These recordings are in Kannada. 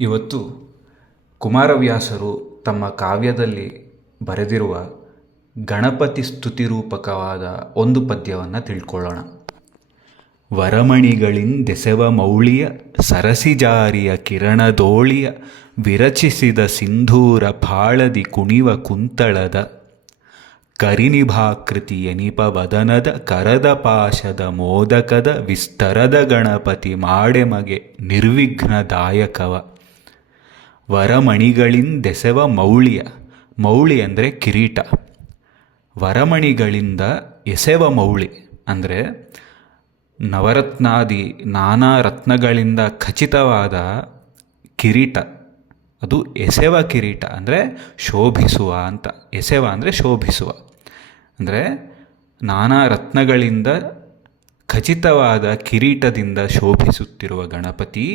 ಇವತ್ತು ಕುಮಾರವ್ಯಾಸರು ತಮ್ಮ ಕಾವ್ಯದಲ್ಲಿ ಬರೆದಿರುವ ಗಣಪತಿ ಸ್ತುತಿರೂಪಕವಾದ ಒಂದು ಪದ್ಯವನ್ನು ತಿಳ್ಕೊಳ್ಳೋಣ. ವರಮಣಿಗಳಿಂದೆಸೆವ ಮೌಳಿಯ ಸರಸಿಜಾರಿಯ ಕಿರಣದೋಳಿಯ ವಿರಚಿಸಿದ ಸಿಂಧೂರ ಫಾಳದಿ ಕುಣಿವ ಕುಂತಳದ ಕರಿನಿಭಾಕೃತಿ ಎನಿಪ ವದನದ ಕರದ ಪಾಶದ ಮೋದಕದ ವಿಸ್ತರದ ಗಣಪತಿ ಮಾಡೆಮಗೆ ನಿರ್ವಿಘ್ನದಾಯಕವ. ವರಮಣಿಗಳಿಂದೆಸೆವ ಮೌಳಿಯ, ಮೌಳಿ ಅಂದರೆ ಕಿರೀಟ. ವರಮಣಿಗಳಿಂದ ಎಸೆವ ಮೌಳಿ ಅಂದರೆ ನವರತ್ನಾದಿ ನಾನಾ ರತ್ನಗಳಿಂದ ಖಚಿತವಾದ ಕಿರೀಟ. ಅದು ಎಸೆವ ಕಿರೀಟ ಅಂದರೆ ಶೋಭಿಸುವ ಅಂತ. ಎಸೆವ ಅಂದರೆ ಶೋಭಿಸುವ, ಅಂದರೆ ನಾನಾ ರತ್ನಗಳಿಂದ ಖಚಿತವಾದ ಕಿರೀಟದಿಂದ ಶೋಭಿಸುತ್ತಿರುವ ಗಣಪತಿ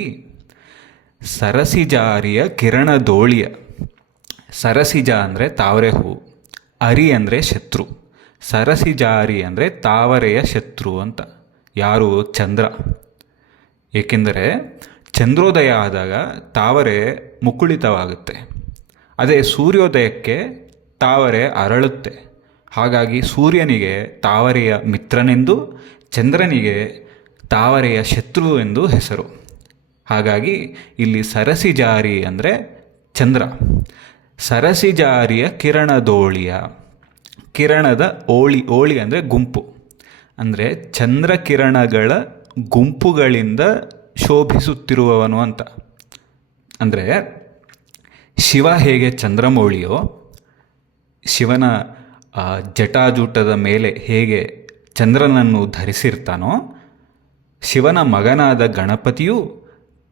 ಸರಸಿಜಾರಿಯ ಕಿರಣದೋಳಿಯ. ಸರಸಿಜ ಅಂದರೆ ತಾವರೆ ಹೂವು, ಅರಿ ಅಂದರೆ ಶತ್ರು. ಸರಸಿಜಾರಿ ಅಂದರೆ ತಾವರೆಯ ಶತ್ರು ಅಂತ. ಯಾರು? ಚಂದ್ರ. ಏಕೆಂದರೆ ಚಂದ್ರೋದಯ ಆದಾಗ ತಾವರೆ ಮುಕುಳಿತವಾಗುತ್ತೆ, ಅದೇ ಸೂರ್ಯೋದಯಕ್ಕೆ ತಾವರೆ ಅರಳುತ್ತೆ. ಹಾಗಾಗಿ ಸೂರ್ಯನಿಗೆ ತಾವರೆಯ ಮಿತ್ರನೆಂದು, ಚಂದ್ರನಿಗೆ ತಾವರೆಯ ಶತ್ರು ಎಂದು ಹೆಸರು. ಹಾಗಾಗಿ ಇಲ್ಲಿ ಸರಸಿಜಾರಿ ಅಂದರೆ ಚಂದ್ರ. ಸರಸಿಜಾರಿಯ ಕಿರಣದೋಳಿಯ, ಕಿರಣದ ಓಳಿ, ಓಳಿ ಅಂದರೆ ಗುಂಪು, ಅಂದರೆ ಚಂದ್ರ ಕಿರಣಗಳ ಗುಂಪುಗಳಿಂದ ಶೋಭಿಸುತ್ತಿರುವವನು ಅಂತ. ಅಂದರೆ ಶಿವ ಹೇಗೆ ಚಂದ್ರಮೌಳಿಯೋ, ಶಿವನ ಜಟಾಜೂಟದ ಮೇಲೆ ಹೇಗೆ ಚಂದ್ರನನ್ನು ಧರಿಸಿರ್ತಾನೋ, ಶಿವನ ಮಗನಾದ ಗಣಪತಿಯು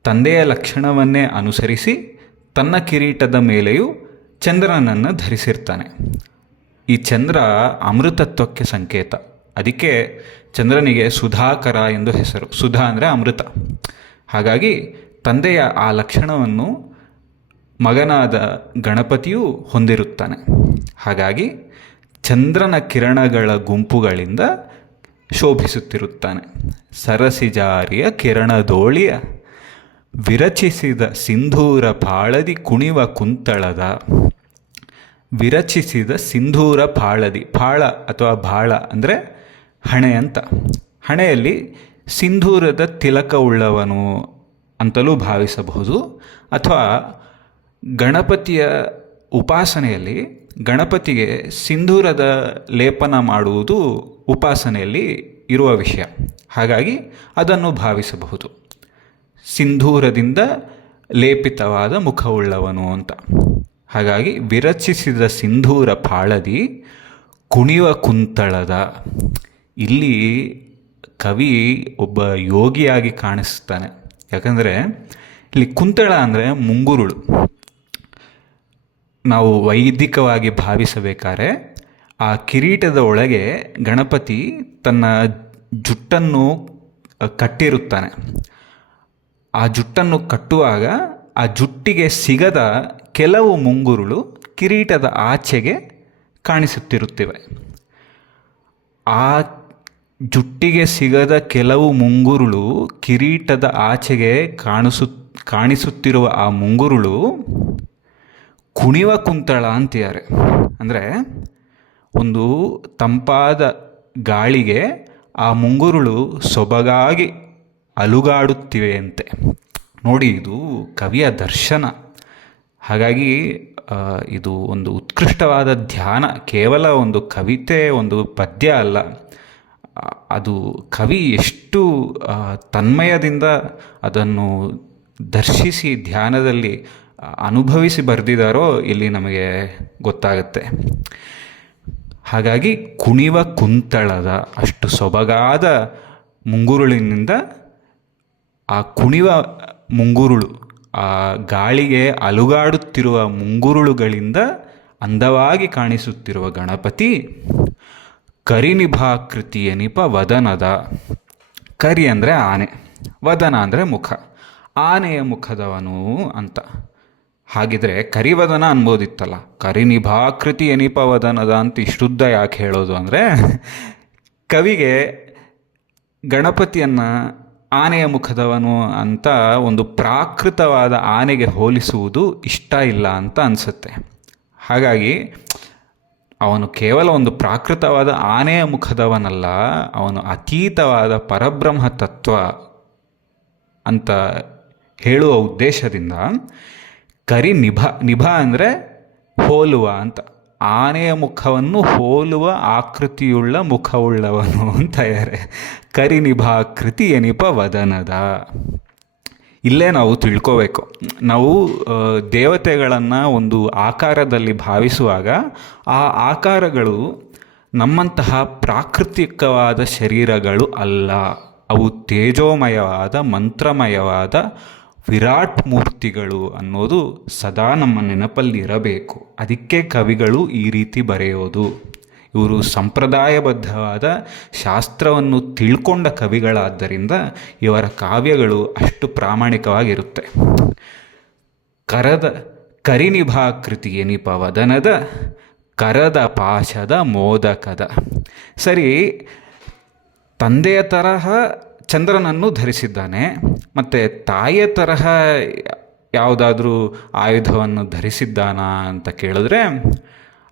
ತಂದೆಯ ಲಕ್ಷಣವನ್ನೇ ಅನುಸರಿಸಿ ತನ್ನ ಕಿರೀಟದ ಮೇಲೆಯೂ ಚಂದ್ರನನ್ನು ಧರಿಸಿರ್ತಾನೆ. ಈ ಚಂದ್ರ ಅಮೃತತ್ವಕ್ಕೆ ಸಂಕೇತ. ಅದಕ್ಕೆ ಚಂದ್ರನಿಗೆ ಸುಧಾಕರ ಎಂದು ಹೆಸರು. ಸುಧಾ ಅಂದರೆ ಅಮೃತ. ಹಾಗಾಗಿ ತಂದೆಯ ಆ ಲಕ್ಷಣವನ್ನು ಮಗನಾದ ಗಣಪತಿಯು ಹೊಂದಿರುತ್ತಾನೆ. ಹಾಗಾಗಿ ಚಂದ್ರನ ಕಿರಣಗಳ ಗುಂಪುಗಳಿಂದ ಶೋಭಿಸುತ್ತಿರುತ್ತಾನೆ. ಸರಸಿಜಾರಿಯ ಕಿರಣದೋಳಿಯ ವಿರಚಿಸಿದ ಸಿಂಧೂರ ಫಾಳದಿ ಕುಣಿವ ಕುಂತಳದ. ವಿರಚಿಸಿದ ಸಿಂಧೂರ ಫಾಳದಿ, ಫಾಳ ಅಥವಾ ಭಾಳ ಅಂದರೆ ಹಣೆ ಅಂತ. ಹಣೆಯಲ್ಲಿ ಸಿಂಧೂರದ ತಿಲಕವುಳ್ಳವನು ಅಂತಲೂ ಭಾವಿಸಬಹುದು. ಅಥವಾ ಗಣಪತಿಯ ಉಪಾಸನೆಯಲ್ಲಿ ಗಣಪತಿಗೆ ಸಿಂಧೂರದ ಲೇಪನ ಮಾಡುವುದು ಉಪಾಸನೆಯಲ್ಲಿ ಇರುವ ವಿಷಯ. ಹಾಗಾಗಿ ಅದನ್ನು ಭಾವಿಸಬಹುದು, ಸಿಂಧೂರದಿಂದ ಲೇಪಿತವಾದ ಮುಖವುಳ್ಳವನು ಅಂತ. ಹಾಗಾಗಿ ವಿರಚಿಸಿದ ಸಿಂಧೂರ ಫಾಳದಿ ಕುಣಿವ ಕುಂತಳದ. ಇಲ್ಲಿ ಕವಿ ಒಬ್ಬ ಯೋಗಿಯಾಗಿ ಕಾಣಿಸ್ತಾನೆ. ಯಾಕಂದರೆ ಇಲ್ಲಿ ಕುಂತಳ ಅಂದರೆ ಮುಂಗುರುಳು. ನಾವು ವೈದಿಕವಾಗಿ ಭಾವಿಸಬೇಕಾದ್ರೆ ಆ ಕಿರೀಟದ ಒಳಗೆ ಗಣಪತಿ ತನ್ನ ಜುಟ್ಟನ್ನು ಕಟ್ಟಿರುತ್ತಾನೆ. ಆ ಜುಟ್ಟನ್ನು ಕಟ್ಟುವಾಗ ಆ ಜುಟ್ಟಿಗೆ ಸಿಗದ ಕೆಲವು ಮುಂಗುರುಳು ಕಿರೀಟದ ಆಚೆಗೆ ಕಾಣಿಸುತ್ತಿರುತ್ತಿವೆ. ಆ ಜುಟ್ಟಿಗೆ ಸಿಗದ ಕೆಲವು ಮುಂಗುರುಳು ಕಿರೀಟದ ಆಚೆಗೆ ಕಾಣಿಸುತ್ತಿರುವ ಆ ಮುಂಗುರುಳು ಕುಣಿವ ಕುಂತಳ ಅಂತಿದ್ದಾರೆ. ಅಂದರೆ ಒಂದು ತಂಪಾದ ಗಾಳಿಗೆ ಆ ಮುಂಗುರುಳು ಸೊಬಗಾಗಿ ಅಲುಗಾಡುತ್ತಿವೆಯಂತೆ. ನೋಡಿ, ಇದು ಕವಿಯ ದರ್ಶನ. ಹಾಗಾಗಿ ಇದು ಒಂದು ಉತ್ಕೃಷ್ಟವಾದ ಧ್ಯಾನ. ಕೇವಲ ಒಂದು ಕವಿತೆ, ಒಂದು ಪದ್ಯ ಅಲ್ಲ. ಅದು ಕವಿ ಎಷ್ಟು ತನ್ಮಯದಿಂದ ಅದನ್ನು ದರ್ಶಿಸಿ ಧ್ಯಾನದಲ್ಲಿ ಅನುಭವಿಸಿ ಬರೆದಿದ್ದಾರೋ ಇಲ್ಲಿ ನಮಗೆ ಗೊತ್ತಾಗುತ್ತೆ. ಹಾಗಾಗಿ ಕುಣಿವ ಕುಂತಳದ, ಅಷ್ಟು ಸೊಬಗಾದ ಮುಂಗುರುಳಿನಿಂದ ಆ ಕುಣಿವ ಮುಂಗುರುಳು, ಆ ಗಾಳಿಗೆ ಅಲುಗಾಡುತ್ತಿರುವ ಮುಂಗುರುಳುಗಳಿಂದ ಅಂದವಾಗಿ ಕಾಣಿಸುತ್ತಿರುವ ಗಣಪತಿ ಕರಿನಿಭಾಕೃತಿ ಎನಿಪ ವದನದ. ಕರಿ ಅಂದರೆ ಆನೆ, ವದನ ಅಂದರೆ ಮುಖ, ಆನೆಯ ಮುಖದವನು ಅಂತ. ಹಾಗಿದ್ರೆ ಕರಿವದನ ಅನ್ಬೋದಿತ್ತಲ್ಲ. ಕರಿನಿಭಾಕೃತಿ ಎನಿಪ ವದನದ ಅಂತ ಇಷ್ಟುದ್ದ ಯಾಕೆ ಹೇಳೋದು ಅಂದರೆ, ಕವಿಗೆ ಗಣಪತಿಯನ್ನು ಆನೆಯ ಮುಖದವನು ಅಂತ ಒಂದು ಪ್ರಾಕೃತವಾದ ಆನೆಗೆ ಹೋಲಿಸುವುದು ಇಷ್ಟ ಇಲ್ಲ ಅಂತ ಅನಿಸುತ್ತೆ. ಹಾಗಾಗಿ ಅವನು ಕೇವಲ ಒಂದು ಪ್ರಾಕೃತವಾದ ಆನೆಯ ಮುಖದವನಲ್ಲ, ಅವನು ಅತೀತವಾದ ಪರಬ್ರಹ್ಮ ತತ್ವ ಅಂತ ಹೇಳುವ ಉದ್ದೇಶದಿಂದ ನಿಭ ಅಂದರೆ ಹೋಲುವ ಅಂತ, ಆನೆಯ ಮುಖವನ್ನು ಹೋಲುವ ಆಕೃತಿಯುಳ್ಳ ಮುಖವುಳ್ಳವನು ಅಂತ ಕರಿನಿಭಾಕೃತಿ ಎನಿಪ ವದನದ. ಇಲ್ಲೇ ನಾವು ತಿಳ್ಕೋಬೇಕು, ನಾವು ದೇವತೆಗಳನ್ನು ಒಂದು ಆಕಾರದಲ್ಲಿ ಭಾವಿಸುವಾಗ ಆ ಆಕಾರಗಳು ನಮ್ಮಂತಹ ಪ್ರಾಕೃತಿಕವಾದ ಶರೀರಗಳು ಅಲ್ಲ, ಅವು ತೇಜೋಮಯವಾದ ಮಂತ್ರಮಯವಾದ ವಿರಾಟ್ ಮೂರ್ತಿಗಳು ಅನ್ನೋದು ಸದಾ ನಮ್ಮ ನೆನಪಲ್ಲಿ ಇರಬೇಕು. ಅದಕ್ಕೆ ಕವಿಗಳು ಈ ರೀತಿ ಬರೆಯೋದು. ಇವರು ಸಂಪ್ರದಾಯಬದ್ಧವಾದ ಶಾಸ್ತ್ರವನ್ನು ತಿಳ್ಕೊಂಡ ಕವಿಗಳಾದ್ದರಿಂದ ಇವರ ಕಾವ್ಯಗಳು ಅಷ್ಟು ಪ್ರಾಮಾಣಿಕವಾಗಿರುತ್ತೆ. ಕರಿನಿಭಾಕೃತಿ ಎನಿಪ ವದನದ ಕರದ ಪಾಶದ ಮೋದಕದ. ಸರಿ, ತಂದೆಯ ತರಹ ಚಂದ್ರನನ್ನು ಧರಿಸಿದ್ದಾನೆ, ಮತ್ತು ತಾಯಿಯ ತರಹ ಯಾವುದಾದ್ರೂ ಆಯುಧವನ್ನು ಧರಿಸಿದ್ದಾನಾ ಅಂತ ಕೇಳಿದ್ರೆ,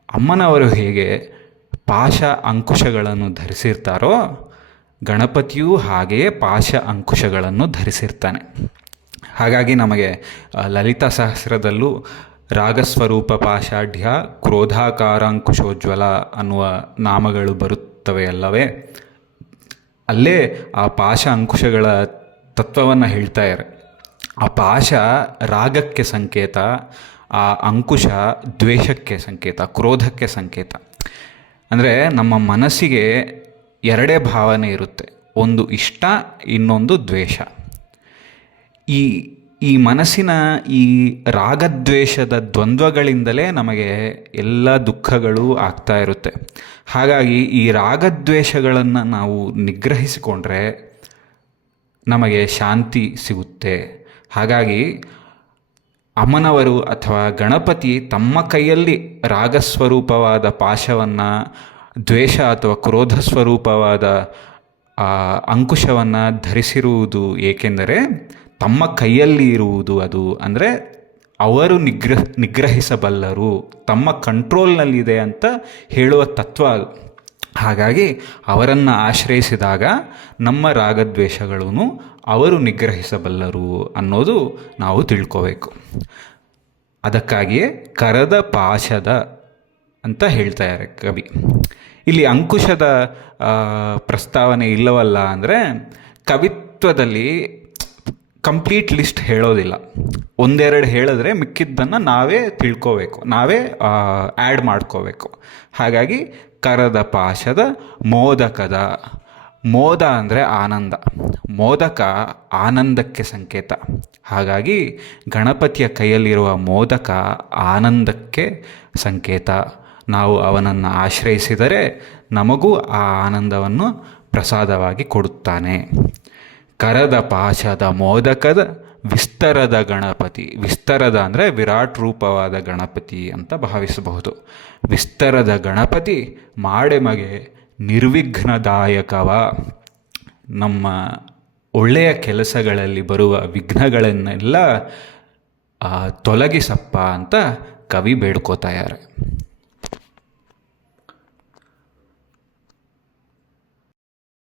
ಅಮ್ಮನವರು ಹೇಗೆ ಪಾಶ ಅಂಕುಶಗಳನ್ನು ಧರಿಸಿರ್ತಾರೋ ಗಣಪತಿಯೂ ಹಾಗೆಯೇ ಪಾಶ ಅಂಕುಶಗಳನ್ನು ಧರಿಸಿರ್ತಾನೆ. ಹಾಗಾಗಿ ನಮಗೆ ಲಲಿತಾ ಸಹಸ್ರದಲ್ಲೂ ರಾಗಸ್ವರೂಪ ಪಾಷಾಢ್ಯ ಕ್ರೋಧಾಕಾರಾಂಕುಶೋಜ್ವಲ ಅನ್ನುವ ನಾಮಗಳು ಬರುತ್ತವೆ ಅಲ್ಲವೇ? ಅಲ್ಲೇ ಆ ಪಾಶ ಅಂಕುಶಗಳ ತತ್ವವನ್ನು ಹೇಳ್ತಾರೆ. ಆ ಪಾಶ ರಾಗಕ್ಕೆ ಸಂಕೇತ, ಆ ಅಂಕುಶ ದ್ವೇಷಕ್ಕೆ ಸಂಕೇತ, ಕ್ರೋಧಕ್ಕೆ ಸಂಕೇತ. ಅಂದರೆ ನಮ್ಮ ಮನಸ್ಸಿಗೆ ಎರಡೇ ಭಾವನೆ ಇರುತ್ತೆ, ಒಂದು ಇಷ್ಟ, ಇನ್ನೊಂದು ದ್ವೇಷ. ಈ ಮನಸ್ಸಿನ ಈ ರಾಗದ್ವೇಷದ ದ್ವಂದ್ವಗಳಿಂದಲೇ ನಮಗೆ ಎಲ್ಲ ದುಃಖಗಳು ಆಗ್ತಾ ಇರುತ್ತೆ. ಹಾಗಾಗಿ ಈ ರಾಗದ್ವೇಷಗಳನ್ನು ನಾವು ನಿಗ್ರಹಿಸಿಕೊಂಡ್ರೆ ನಮಗೆ ಶಾಂತಿ ಸಿಗುತ್ತೆ. ಹಾಗಾಗಿ ಅಮ್ಮನವರು ಅಥವಾ ಗಣಪತಿ ತಮ್ಮ ಕೈಯಲ್ಲಿ ರಾಗಸ್ವರೂಪವಾದ ಪಾಶವನ್ನು, ದ್ವೇಷ ಅಥವಾ ಕ್ರೋಧ ಸ್ವರೂಪವಾದ ಅಂಕುಶವನ್ನು ಧರಿಸಿರುವುದು ಏಕೆಂದರೆ ತಮ್ಮ ಕೈಯಲ್ಲಿ ಇರುವುದು ಅದು. ಅಂದರೆ ಅವರು ನಿಗ್ರಹಿಸಬಲ್ಲರು, ತಮ್ಮ ಕಂಟ್ರೋಲ್ನಲ್ಲಿದೆ ಅಂತ ಹೇಳುವ ತತ್ವ ಅದು. ಹಾಗಾಗಿ ಅವರನ್ನು ಆಶ್ರಯಿಸಿದಾಗ ನಮ್ಮ ರಾಗದ್ವೇಷಗಳನ್ನು ಅವರು ನಿಗ್ರಹಿಸಬಲ್ಲರು ಅನ್ನೋದು ನಾವು ತಿಳ್ಕೋಬೇಕು. ಅದಕ್ಕಾಗಿಯೇ ಕರದ ಪಾಶದ ಅಂತ ಹೇಳ್ತಾರೆ ಕವಿ. ಇಲ್ಲಿ ಅಂಕುಶದ ಪ್ರಸ್ತಾವನೆ ಇಲ್ಲವಲ್ಲ ಅಂದರೆ ಕವಿತ್ವದಲ್ಲಿ ಕಂಪ್ಲೀಟ್ ಲಿಸ್ಟ್ ಹೇಳೋದಿಲ್ಲ. ಒಂದೆರಡು ಹೇಳಿದ್ರೆ ಮಿಕ್ಕಿದ್ದನ್ನು ನಾವೇ ತಿಳ್ಕೋಬೇಕು, ನಾವೇ ಆ್ಯಡ್ ಮಾಡ್ಕೋಬೇಕು. ಹಾಗಾಗಿ ಕರದ ಪಾಶದ ಮೋದಕದ. ಮೋದ ಅಂದರೆ ಆನಂದ, ಮೋದಕ ಆನಂದಕ್ಕೆ ಸಂಕೇತ. ಹಾಗಾಗಿ ಗಣಪತಿಯ ಕೈಯಲ್ಲಿರುವ ಮೋದಕ ಆನಂದಕ್ಕೆ ಸಂಕೇತ. ನಾವು ಅವನನ್ನು ಆಶ್ರಯಿಸಿದರೆ ನಮಗೂ ಆ ಆನಂದವನ್ನು ಪ್ರಸಾದವಾಗಿ ಕೊಡುತ್ತಾನೆ. ಕರದ ಪಾಶದ ಮೋದಕದ ವಿಸ್ತರದ ಗಣಪತಿ. ವಿಸ್ತರದ ಅಂದರೆ ವಿರಾಟ್ ರೂಪವಾದ ಗಣಪತಿ ಅಂತ ಭಾವಿಸಬಹುದು. ವಿಸ್ತರದ ಗಣಪತಿ ಮಾಡೆಮಗೆ ನಿರ್ವಿಘ್ನದಾಯಕವ. ನಮ್ಮ ಒಳ್ಳೆಯ ಕೆಲಸಗಳಲ್ಲಿ ಬರುವ ವಿಘ್ನಗಳನ್ನೆಲ್ಲ ತೊಲಗಿಸಪ್ಪ ಅಂತ ಕವಿ ಬೇಡ್ಕೋತಾರೆ.